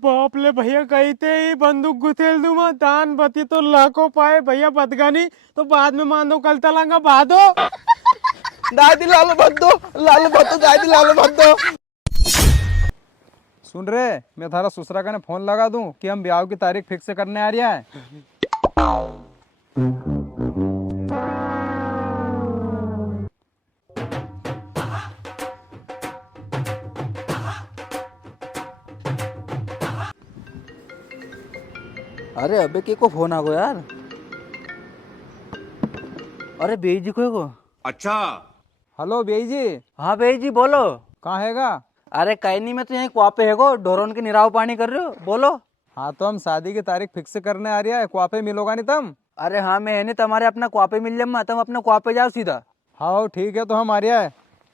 बाप ले भैया कहते ही बंदूक गुथेल दूंगा दान बती तो लाखों पाए भैया बदगानी तो बाद में मान दो कल तलांगा बादो दादी लाल भद्दो दादी लाल भद्दो। सुन रे, मैं थारा ससुरा का ने फोन लगा दूं कि हम ब्याह की तारीख फिक्स करने आ रही है। अरे अबे के को फोन आ गो यार। अरे बेई जी को अच्छा। हेलो बेई जी, हाँ बेई जी बोलो। कहाँ हैगा? अरे कहीं नहीं, मैं तो यहीं कुआं है गो, ढोरों के निराव पानी कर रहे हो, बोलो। हाँ तो हम शादी की तारीख फिक्स करने आ रही है, कुआ पे मिलोगा नहीं तुम? अरे हाँ मैं है नहीं, तुम्हारे अपना कुआं पे मिल जाऊंगा, तुम अपने कुआं पे जाओ सीधा। हाँ ठीक है, तो हम आ रही है,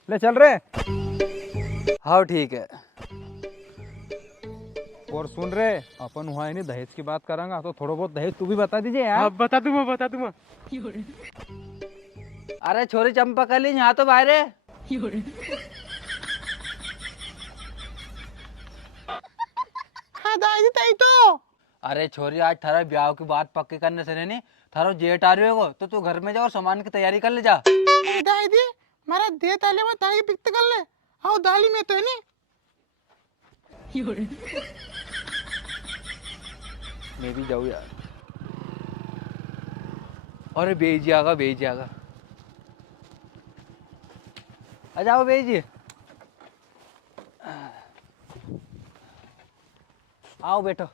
ले चल रहे। हाँ ठीक है। और सुन रे, अपन वहाँ नहीं दहेज की बात करांगा तो थोड़ा बहुत दहेज तू भी बता दीजिए यार। बता दूंगा अरे छोरी चंपा कली यहाँ तो बाहर है। हाँ दादी ताई तो अरे छोरी आज थारा ब्याह की बात पक्की करने से नहीं, थारो जेठ आ रही हो तो तू घर में जा और सामान की तैयारी कर ले जा। दादी मारा दे ताले में ताली पिक्त कर ले आओ दाली में तो है नहीं मैं भी जाऊँ यार। अरे बेजी आगा आ जाओ बेजी, आओ बैठो।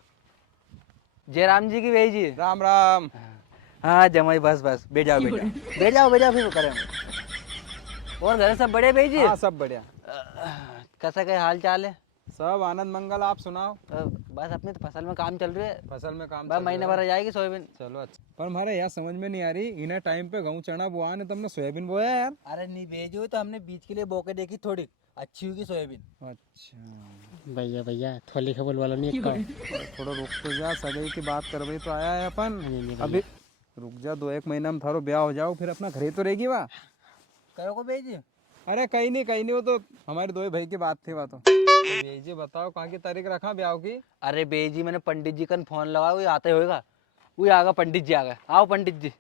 जयराम जी की बेजी। राम राम। हाँ जमाई बस बैठ जाओ बैठ जाओ फिर करेंगे। और घर सब बढ़िया बेजी? हाँ सब बढ़िया। कैसा क्या हाल चाल है? सब आनंद मंगल, आप सुनाओ। बस अपनी तो फसल में काम चल रही है। फसल में काम बस महीने भर आ जाएगी सोयाबीन। चलो अच्छा, पर हमारे यहाँ समझ में नहीं आ रही, इन्हें टाइम पे गेहूं चना बुआ ने तुमने सोयाबीन बोया यार। अरे नहीं भेजो तो हमने बीज के लिए बोके देखी, थोड़ी अच्छी होगी सोयाबीन। अच्छा भैया थोली खबर वाला नहीं थोड़ा रुक तो जा, सगाई की बात कर भाई तो आया है अपन। अभी रुक जा, 2-1 महीना में थारो ब्याह हो जाओ, फिर अपना घर ही तो रहेगी वहाँ। करो को भेजी। अरे कहीं नहीं, वो तो हमारे 2 भाई की बात थी वहाँ तो। जी बताओ कहाँ की तारीख रखा ब्याह की? अरे बेजी मैंने पंडित जी का फोन लगाया, वो आते होएगा, वो आ गया, पंडित जी आ गए। आओ पंडित जी,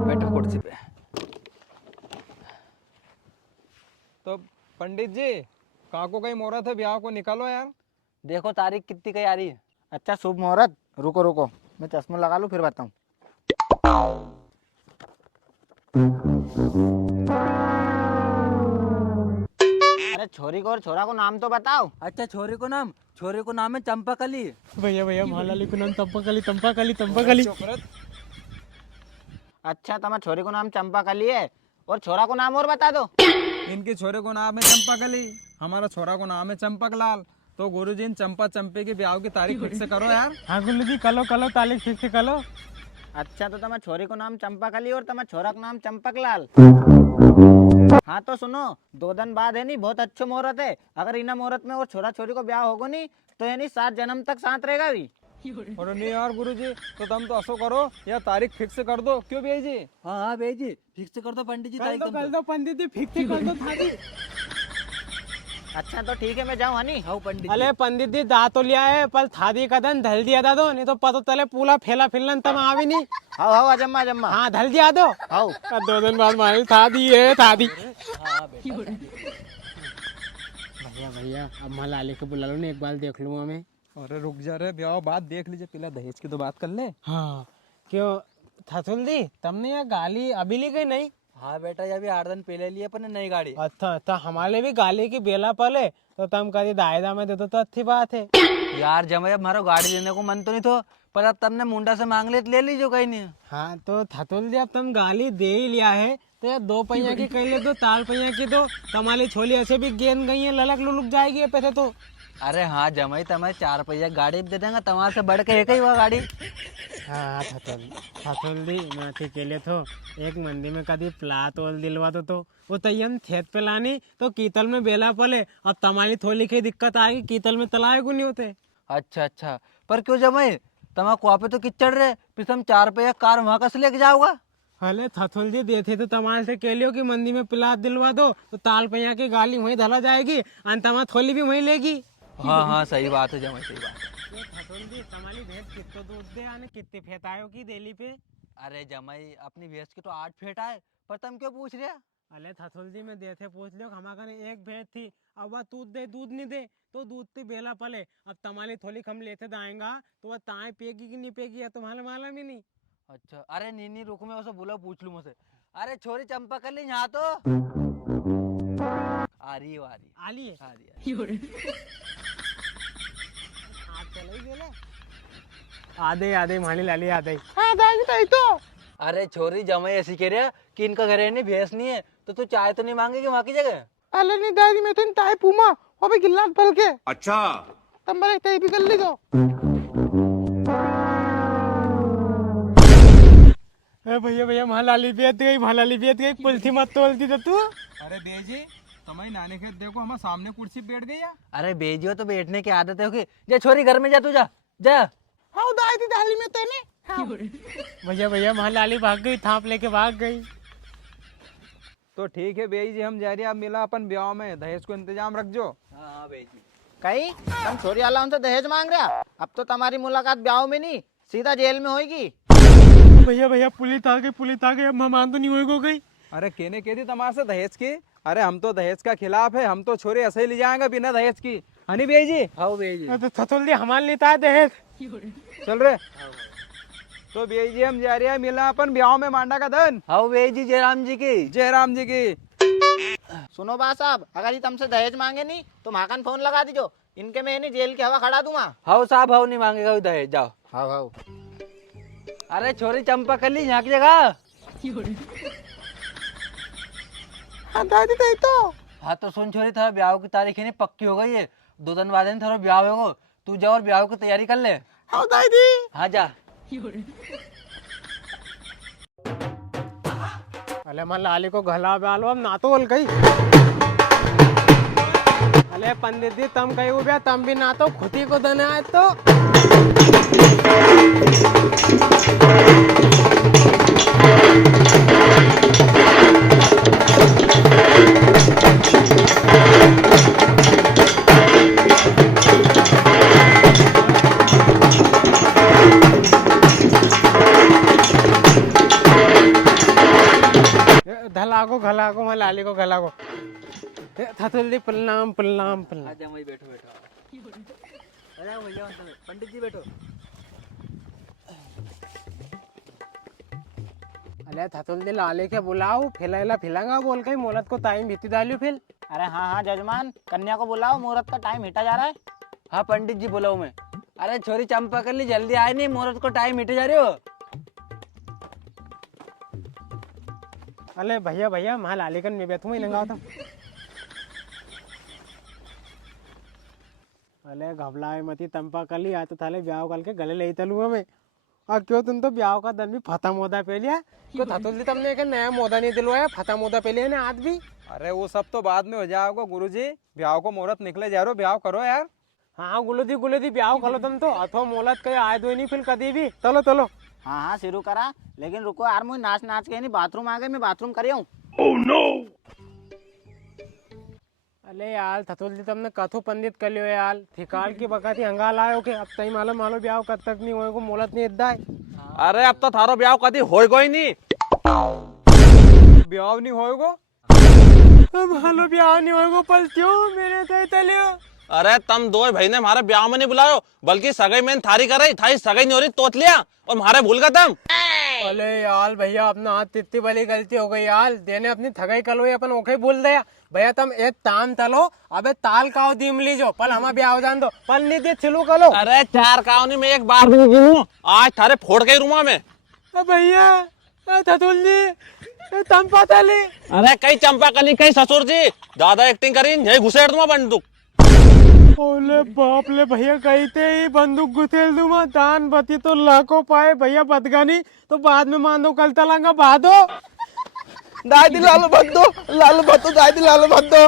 बैठो कुर्सी पे। तो पंडित जी, कहाँ को कहीं मुहूर्त है, ब्याह को निकालो यार। देखो तारीख कितनी कही आ रही है। अच्छा शुभ मुहूर्त, रुको मैं चश्मा लगा लूं फिर बताऊं। अरे छोरी को और छोरा को नाम तो बताओ। अच्छा छोरी को नाम है चंपाकली। भैया महालाली को नाम तंपाकली अच्छा तुम्हारे छोरी को नाम चंपाकली है, और छोरा को नाम और बता दो। इनके छोरे को नाम है चंपकली, हमारा छोरा को नाम है चंपकलाल। तो गुरुजी इन चंपा चंपे के ब्याह की तारीख फिक्स करो यार। हाँ गुल्लू जी कलो तारीख फिक्स करो। अच्छा तो तुम्हारे छोरी को नाम चंपाकली और तुम्हारे छोरा का नाम चंपकलाल। हाँ तो सुनो, 2 दिन बाद है नहीं, बहुत अच्छो मुहूर्त है। अगर इन मुहूर्त में और छोरा छोरी को ब्याह होगो नहीं तो यानी 7 जन्म तक साथ रहेगा भी। और नहीं यार गुरुजी, तो तुम तो ऐसो करो या तारीख फिक्स कर दो, क्यों भैया जी? हाँ भैया जी फिक्स कर दो पंडित जी तारीख तुम तो। दो पंडित जी फिक्स कर दो थाली। अच्छा तो ठीक है मैं जाऊँ हनी। हाँ पंडित अले पंडित जी दा तो लिया है पर थादी का दन धल दिया था दो, नहीं तो पता चले पूरा फैला फिलन तम आवी नहीं। हाँ अजम्मा हाँ धल दिया दो। हाँ 2 दिन बाद मारी थादी है थादी। भैया अब मलाली को बुला लो ना, एक बार देख लूँ हमें। अरे रुक जा रे, ब्याह बात देख लीजिए, पहला दहेज की तो बात कर ले। हाँ क्यों थथुल दी तुमने यहाँ गाली अभी ली गई नहीं? हाँ बेटा ये अभी 8 दिन पहले लिए अपन ने नई गाड़ी। अच्छा तो हमारे भी गाली की बेला पले तो तुम कभी दायदा में दे दो तो अच्छी बात है। यार जब हमारा गाड़ी लेने को मन तो नहीं तो, पर अब तुमने मुंडा से मांग ले तो ले लीजिए कहीं नहीं। हाँ तो थथुल जी अब तुम गाली दे ही लिया है तो यार 2 पहिया की कह ले दो, 4 पहिया की तो तुम्हारी छोली ऐसे भी गेंद गई है, ललक लुलक जाएगी ये पैसे तो। अरे हाँ जमाई तुम्हारे 4 पहिया गाड़ी भी दे देंगे, तुम्हारे से बढ़ के एक ही हुआ गाड़ी। हाँ थथुल दी मैं के लिए तो एक मंदी में कभी प्लात ओल दिलवा तो वो तयन खेत पे लानी तो कीतल में बेला पले, अब तुम्हारी थोड़ी की दिक्कत आएगी, कीतल में तलाए को नहीं होते। अच्छा पर क्यों जमाई, तुम्हारा कुआ पे तो किचड़ रहे, फिर तुम 4 पहिया कार वहाँ कैसे लेके जाओगा? अले थथुल जी देते तो तमाल से कह लियो कि मंदी में पिलात दिलवा दो तो ताल पैया की गाली वहीं धला जाएगी अंतमा थोली भी वहीं लेगी। हाँ हाँ सही बात है जमाई, सही बात है। ये थथुल जी तमाली भैंस कितो दूध दे आने कितने फेतायो की देली पे। अरे जमाई अपनी भैंस की तो 8 फेट है, पर तुम क्यों पूछ रहे? अले थथुल जी में देते पूछ लियो हमारे ने एक भैंस थी अब वह दूध नहीं दे तो दूध की बेला पले अब तमाली थोली हम लेते दाएंगा तो वह ताए पेगी कि नहीं पेगी या तुम्हारे मालूम ही नहीं। अच्छा अरे नीनी रुक, मैं उसे बोला पूछ लूँ मुझसे। अरे छोरी चंपा कर ली यहाँ तो आ रही है, आ रही है, आली है आ रही है। आज चले ही गेले आधे आधे माली लाली आधे। अरे छोरी जमाई ऐसी कह रहा कि इनका घर है नहीं, भैंस नहीं है, तो तू चाय तो नहीं मांगेगी वहाँ की जगह? अरे नहीं दादी मैं तो ताई पूमा वो भी गिल्ला पल के। अच्छा तब मेरे ताई भी कर ली तो। भैया भैया महालाली बेच गई पुलथी मत तोल दी तो तू। अरे बेजी तुम्हारी नानी के देखो हमारे सामने कुर्सी पे बैठ गई है। अरे बेजियो तो बैठने की आदत है होगी। जा छोरी घर में जा, तू जा जा। हाँ दादी दाली में तेने। हाँ। भैया भैया महालाली भाग गई थाप लेके भाग गई। तो ठीक है बेजी हम जा रहे हैं, अब मिला अपन ब्याह में दहेज को इंतजाम रख जो। हाँ बेजी। कहीं तुम छोरी वाला उनसे दहेज मांग रहा? अब तो तुम्हारी मुलाकात ब्याह में नहीं सीधा जेल में होगी। भैया भैया पुलिस आ गई अब मेहमान तो नहीं हो गई। अरे कहने के थी तुम्हारे से दहेज की? अरे हम तो दहेज का खिलाफ है, हम तो छोरे ऐसे ही ले जाएंगे बिना दहेज की। हनी बेजी हाँ बेजी। तो थथुल जी हमारे लिए था दहेज चल रहे। तो बेजी हम जा रहे हैं, मिला अपन ब्याह में मांडा का धन। हाँ बेजी जयराम जी की। जयराम जी की। सुनो बा साहब, अगर ये तुमसे दहेज मांगे नहीं तो माकन फोन लगा दीजो, इनके मैं नहीं जेल की हवा खड़ा दूंगा। हाँ साहब, हाँ नहीं मांगेगा दहेज, जाओ। हाँ हाँ। अरे छोरी चंपा कर ली यहाँ की जगह। हाँ दादी तो। हाँ तो सुन छोरी, तेरा ब्याह की तारीख है नहीं पक्की हो गई है, 2 दिन बाद तेरा ब्याह होगा, तू जा और ब्याह की तैयारी कर ले। हाँ दादी। हाँ जा। अले मैं लाली को घला बालो अब ना तो बोल गई। अले पंडित जी तम कही हुआ तम भी ना तो खुदी को देना है तो। घला को मैं लाली को घला को थथुल जी प्रणाम प्रणाम प्रणाम। आजा वही बैठो बैठो। अरे भैया पंडित जी बैठो। अरे थथुल जी लाली के बुलाओ फिलाइला फिलांगा बोल के मोहलत को टाइम बीती डालियो फिर। अरे हाँ हाँ जजमान, कन्या को बुलाओ, मुहूर्त का टाइम हिटा जा रहा है। हाँ पंडित जी बुलाओ मैं। अरे छोरी चंपा कर ली, जल्दी आए नहीं, मुहूर्त को टाइम हिटे जा रहे हो। अरे भैया भैया मैं लाली कन में बैठूं ही लंगाओ था। अरे घबलाए मती तंपा कर ली आए तो थाले ब्याह कल के गले ले तलू हमें। और क्यों तुम तो ब्याह का दिन भी फता मोदा पे लिया क्यों थथुल जी तुमने एक नया मोदा नहीं दिलवाया, फता मोदा पे लिया ना आज भी। अरे वो सब तो बाद में हो जाएगा गुरुजी, ब्याह को मुहूर्त निकले जा रहे हो, ब्याह करो यार। हाँ गुलदी ब्याह करो तुम तो अथवा मोहलत कहीं आए दो नहीं फिर कभी भी। चलो चलो। हाँ हाँ शुरू करा, लेकिन रुको यार, मुझे नाच नाच के नहीं बाथरूम आ गए, मैं बाथरूम कर हूँ। अरे यार थथुल जी तुमने कथो पंडित कर लियो यार, थिकाल की बकाती हंगाल आयो के अब तई मालो मालो ब्याह कब तक नहीं होए को मोहलत नहीं इद्दा है। अरे अब तो थारो ब्याह कदी होएगो ही नहीं। ब्याह नहीं होएगो। अब हालो ब्याह नहीं होएगो पर क्यों मेरे तो तलियो। अरे तुम दो भाई ने हमारे ब्याह में नहीं बुलायो, बल्कि सगाई में थारी कर रही थारी सगाई नहीं हो रही तोत लिया और हमारे भूल गए तुम। अरे यार भैया अपना हाथ तित्ती बड़ी गलती हो गई यार, देने अपनी थगाई कलो अपन ओखे भूल दिया भैया। तुम एक ताम तलो अबे ताल काओ दीम लीजो पल हमारा ब्याह हो जान दो पल नहीं दे छिलू कलो। अरे 4 कावनी में एक बार हूँ, आज थारे फोड़ के रूमा में। भैया थथुल जी तम पता ली। अरे कई चंपा कली कई ससुर जी ज्यादा एक्टिंग करी यही घुसेड़ दूंगा बंदूक। ओले बाप ले भैया कहते ही बंदूक घुसेल दूंगा, दान बती तो लाखों पाए भैया बदगानी तो बाद में मान दो कल तलांगा बादो। दादी लाल बंदो लाल बतो दादी लाल बंदो।